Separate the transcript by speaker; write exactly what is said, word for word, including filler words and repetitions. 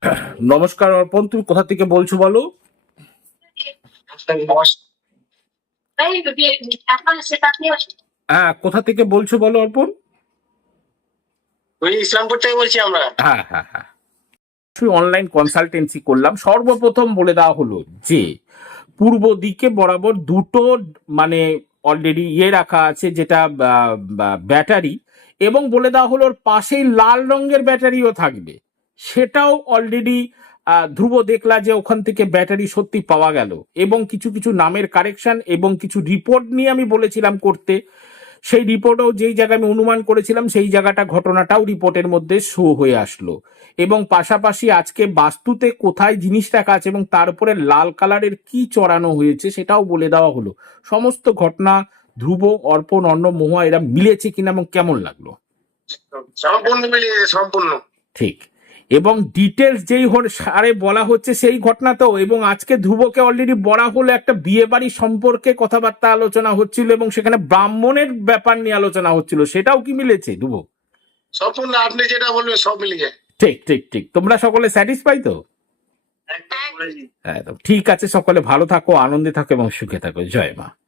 Speaker 1: নমস্কার অর্পণ, তুমি কোথা থেকে বলছো বলো? হ্যাঁ, কোথা থেকে বলছো বলো অর্পণ?
Speaker 2: ওই ইসলামপুর থেকে বলছি আমরা।
Speaker 1: হ্যাঁ হ্যাঁ হ্যাঁ অনলাইন কনসালটেন্সি করলাম। সর্বপ্রথম বলে দেওয়া হলো যে পূর্ব দিকে বরাবর দুটো মানে অলরেডি ইয়ে রাখা আছে, যেটা ব্যাটারি, এবং বলে দেওয়া হলো ওর পাশেই লাল রঙের ব্যাটারিও থাকবে। সেটাও অলরেডি ধ্রুব দেখলা যে ওখান থেকে ব্যাটারি সত্যি পাওয়া গেল, এবং কিছু কিছু নামের কারেকশন এবং কিছু রিপোর্ট নিয়ে আমি বলেছিলাম করতে। সেই রিপোর্টও যেই জায়গায় আমি অনুমান করেছিলাম সেই জায়গাটা ঘটনাটাও রিপোর্টের মধ্যে শো হয়ে আসলো। এবং পাশাপাশি আজকে বাস্তুতে কোথায় জিনিস রাখা আছে এবং তার উপরে লাল কালারের কি চড়ানো হয়েছে সেটাও বলে দেওয়া হলো। সমস্ত ঘটনা ধ্রুব, অর্পণ, অর্ণ, মহুয়া এরা মিলেছে কিনা এবং কেমন লাগলো?
Speaker 2: সম্পূর্ণ মিলিয়ে সম্পূর্ণ
Speaker 1: ঠিক। এবং ডিটেলস যেই সারে বলা হচ্ছে সেই ঘটনাতেও, এবং আজকে ধ্রুবকে অলরেডি বলা হলো একটা বিয়ে বাড়ি সম্পর্কে কথাবার্তা আলোচনা হচ্ছিল এবং সেখানে ব্রাহ্মণের ব্যাপার নিয়ে আলোচনা হচ্ছিল, সেটাও কি মিলেছে ধ্রুব?
Speaker 2: সম্পূর্ণ আপনি যেটা বলবেন সব মিলিয়ে।
Speaker 1: ঠিক ঠিক ঠিক তোমরা সকলে স্যাটিসফাই তো? হ্যাঁ, ঠিক আছে, সকলে ভালো থাকো, আনন্দে থাকো এবং সুখে থাকো। জয় মা।